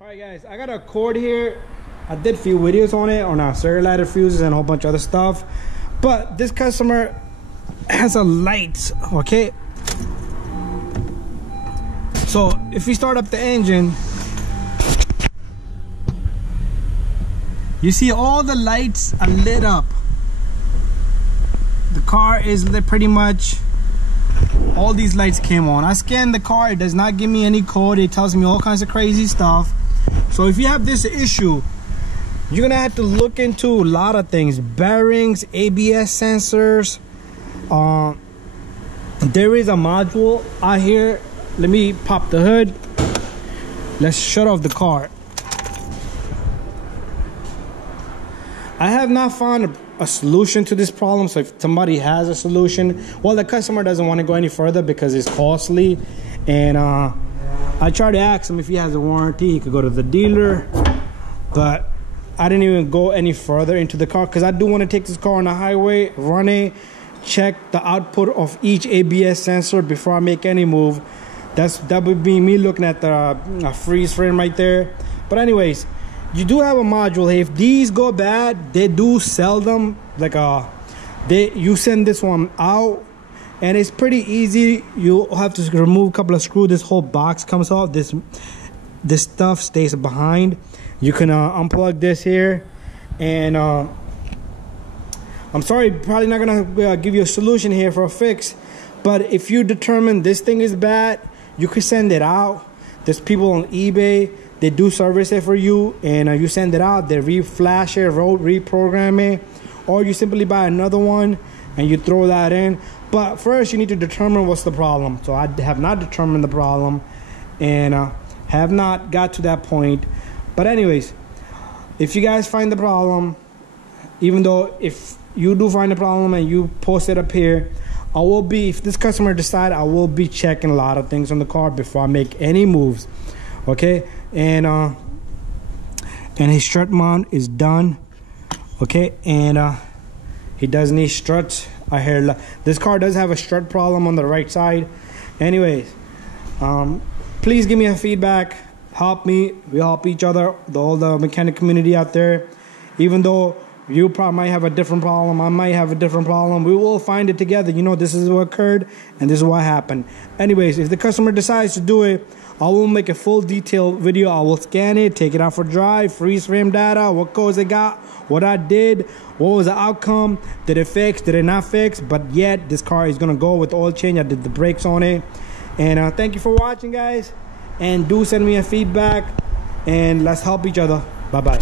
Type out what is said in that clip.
Alright guys, I got a cord here. I did a few videos on it, on our circular fuses and a whole bunch of other stuff. But this customer has a light, okay? So if we start up the engine, you see all the lights are lit up. The car is lit pretty much. All these lights came on. I scanned the car, it does not give me any code. It tells me all kinds of crazy stuff. So if you have this issue, you're gonna have to look into a lot of things. Bearings, ABS sensors. There is a module out here. Let me pop the hood. Let's shut off the car. I have not found a solution to this problem. So if somebody has a solution, well, the customer doesn't want to go any further because it's costly. And I tried to ask him if he has a warranty, he could go to the dealer, but I didn't even go any further into the car because I do want to take this car on the highway, run it, check the output of each ABS sensor before I make any move. That would be me looking at the freeze frame right there. But anyways, you do have a module. If these go bad, they do sell them. Like you send this one out, and it's pretty easy. You have to remove a couple of screws. This whole box comes off. This stuff stays behind. You can unplug this here, and I'm sorry, probably not gonna give you a solution here for a fix. But if you determine this thing is bad, you can send it out. There's people on eBay. They do service it for you, and you send it out. They re-flash it, reprogram it, or you simply buy another one and you throw that in. But first, you need to determine what's the problem. So I have not determined the problem, and have not got to that point. But anyways, if you guys find the problem, even though if you do find the problem and you post it up here, I will be, if this customer decide, I will be checking a lot of things on the car before I make any moves. Okay, and his strut mount is done. Okay, and he does need struts. I hear this car does have a strut problem on the right side. Anyways, please give me a feedback. Help me. We help each other. All the mechanic community out there. Even though you probably might have a different problem, I might have a different problem, we will find it together. You know, this is what occurred and this is what happened. Anyways, if the customer decides to do it, I will make a full detailed video. I will scan it, take it out for drive, freeze frame data, what codes it got, what I did, what was the outcome, did it fix, did it not fix. But yet this car is gonna go with oil change. I did the brakes on it. And thank you for watching, guys, and do send me a feedback, and let's help each other. Bye bye.